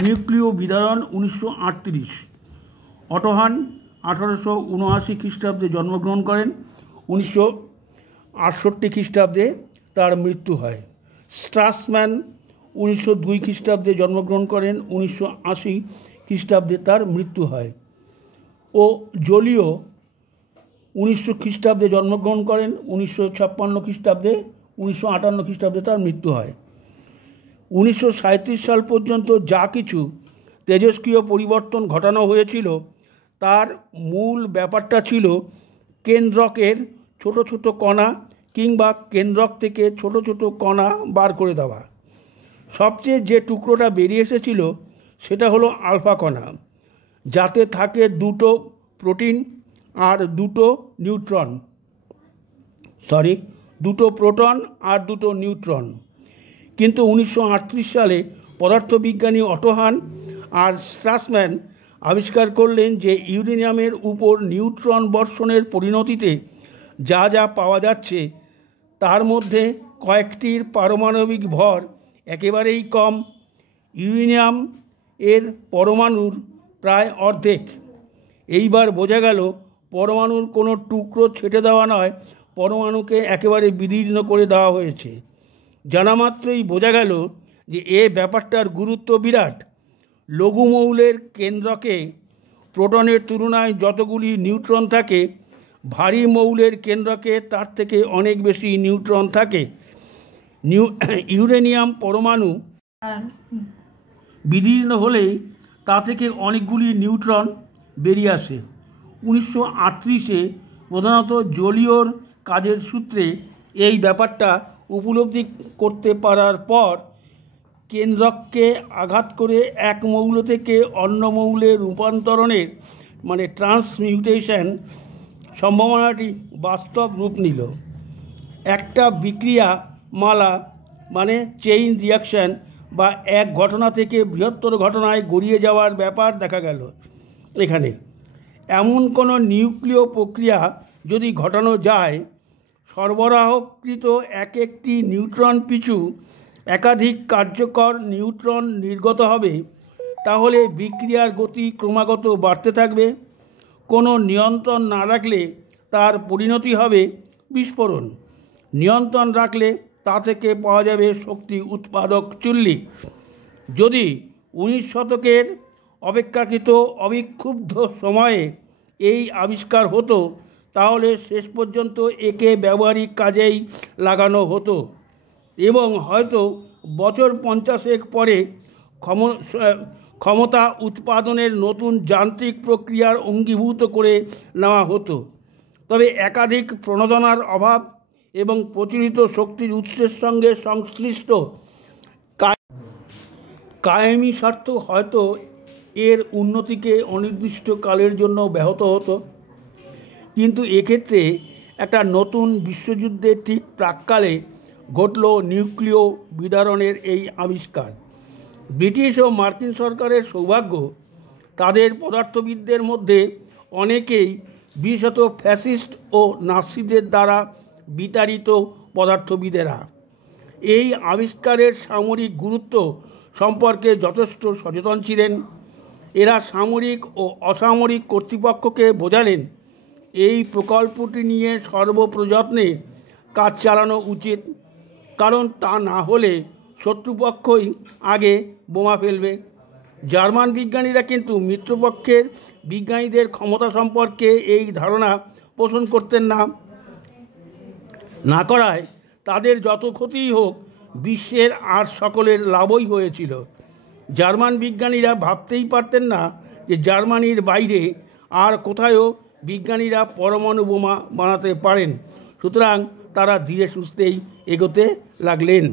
নিউক্লিয় বিদারণ 1938। অটোহান 1879 খ্রিস্টাব্দে জন্মগ্রহণ করেন। 1968 খ্রিস্টাব্দে তার মৃত্যু হয়। স্ট্রাসম্যান 1902 খ্রিস্টাব্দে জন্মগ্রহণ করেন। 1980 খ্রিস্টাব্দে তার মৃত্যু হয়। ও জোলিও 1900 খ্রিস্টাব্দে জন্মগ্রহণ করেন। 1956 খ্রিস্টাব্দে 1958 খ্রিস্টাব্দে তার মৃত্যু হয়। 1937 সাল পর্যন্ত যা কিছু তেজস্ক্রিয় পরিবর্তন ঘটানো হয়েছিল তার মূল ব্যাপারটা ছিল কেন্দ্রকের ছোট ছোট কণা কিংবা কেন্দ্রক থেকে ছোট ছোট কণা বার করে দেওয়া। সবচেয়ে যে টুকরোটা বেরিয়ে এসেছিল সেটা হলো আলফা কণা, যাতে থাকে দুটো প্রোটিন আর দুটো প্রোটন আর দুটো নিউট্রন। কিন্তু 1938 সালে পদার্থবিজ্ঞানী অটোহান আর স্ট্রাসম্যান আবিষ্কার করলেন যে ইউরেনিয়ামের উপর নিউট্রন বর্ষণের পরিণতিতে যা যা পাওয়া যাচ্ছে তার মধ্যে কয়েকটির পারমাণবিক ভর একেবারেই কম। ইউরেনিয়াম এর পরমাণুর প্রায় অর্ধেক। এইবার বোঝা গেল পরমাণুর কোনো টুকরো ছেটে দেওয়া নয়, পরমাণুকে একেবারে বিদীর্ণ করে দেওয়া হয়েছে। জানা মাত্রই বোঝা গেল যে এ ব্যাপারটার গুরুত্ব বিরাট। লঘুমৌলের কেন্দ্রকে প্রোটনের তুলনায় যতগুলি নিউট্রন থাকে, ভারী মৌলের কেন্দ্রকে তার থেকে অনেক বেশি নিউট্রন থাকে। ইউরেনিয়াম পরমাণু বিদীর্ণ হলেই তা থেকে অনেকগুলি নিউট্রন বেরিয়ে আসে। 1938-এ প্রধানত জোলিওর কাজের সূত্রে এই ব্যাপারটা উপলব্ধি করতে পারার পর কেন্দ্রককে আঘাত করে এক মৌল থেকে অন্য মৌলে রূপান্তরণের ট্রান্সমিউটেশন সম্ভাবনাটি বাস্তব রূপ নিল। একটা বিক্রিয়া মালা চেইন রিয়াকশান বা এক ঘটনা থেকে বৃহত্তর ঘটনায় গড়িয়ে যাওয়ার ব্যাপার দেখা গেল এখানে। এমন কোনো নিউক্লিয় প্রক্রিয়া যদি ঘটানো যায়, সরবরাহকৃত এক একটি নিউট্রন পিছু একাধিক কার্যকর নিউট্রন নির্গত হবে, তাহলে বিক্রিয়ার গতি ক্রমাগত বাড়তে থাকবে। কোনো নিয়ন্ত্রণ না রাখলে তার পরিণতি হবে বিস্ফোরণ। নিয়ন্ত্রণ রাখলে তা থেকে পাওয়া যাবে শক্তি উৎপাদক চুল্লি। যদি 19 শতকের অপেক্ষাকৃত অবিক্ষুব্ধ সময়ে এই আবিষ্কার হতো, তাহলে শেষ পর্যন্ত একে ব্যবহারিক কাজেই লাগানো হতো এবং হয়তো বছর 50 পরে ক্ষমতা উৎপাদনের নতুন যান্ত্রিক প্রক্রিয়ার অঙ্গীভূত করে নেওয়া হতো। তবে একাধিক প্রণোদনার অভাব এবং প্রচলিত শক্তির উৎসের সঙ্গে সংশ্লিষ্ট কায়েমি স্বার্থ হয়তো এর উন্নতিকে অনির্দিষ্টকালের জন্য ব্যাহত হতো। কিন্তু এক্ষেত্রে একটা নতুন বিশ্বযুদ্ধের ঠিক প্রাক্কালে ঘটল নিউক্লিয় বিদারণের এই আবিষ্কার। ব্রিটিশ ও মার্কিন সরকারের সৌভাগ্য, তাদের পদার্থবিদদের মধ্যে অনেকেই বিশেষত ফ্যাসিস্ট ও নাৎসিদের দ্বারা বিতাড়িত পদার্থবিদেরা এই আবিষ্কারের সামরিক গুরুত্ব সম্পর্কে যথেষ্ট সচেতন ছিলেন। এরা সামরিক ও অসামরিক কর্তৃপক্ষকে বোঝালেন এই প্রকল্পটি নিয়ে সর্বপ্রযত্নে কাজ চালানো উচিত, কারণ তা না হলে শত্রুপক্ষই আগে বোমা ফেলবে। জার্মান বিজ্ঞানীরা কিন্তু মিত্রপক্ষের বিজ্ঞানীদের ক্ষমতা সম্পর্কে এই ধারণা পোষণ করতেন না করায় তাদের যত ক্ষতিই হোক, বিশ্বের আর সকলের লাভই হয়েছিল। জার্মান বিজ্ঞানীরা ভাবতেই পারতেন না যে জার্মানির বাইরে আর কোথায়ও বিজ্ঞানীরা পরমাণু বোমা বানাতে পারেন। সুতরাং তারা ধীরে সুস্থেই এগোতে লাগলেন।